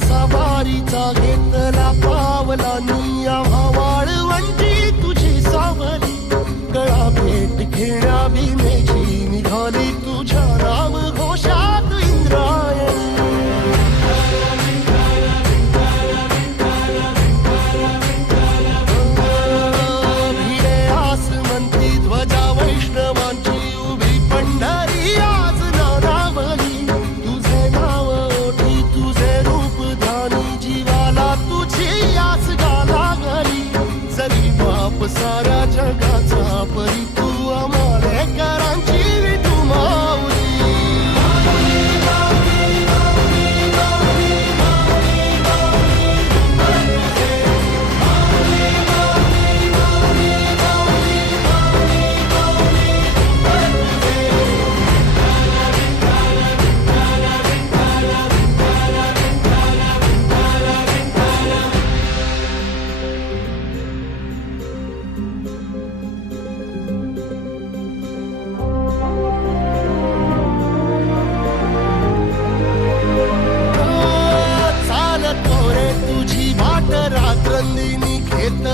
सवारीचा घेतला पावला निया वाळवंटी तुझी सावली गळा भेट घेण्या भीमेची निघाली तुझ्या राम घोषात इंद्रायणी भिडे आसमंती ध्वजा वैष्णवांची उभी पंढरी आज नानावली तुझे नाव ओठी तुझे रूप ध्यानी जीवाला तुझी आस गाला गली जरी बाप साऱ्या जगाचा परी तू आमालेकरांची विठू माऊली रात्रंदिनी खेत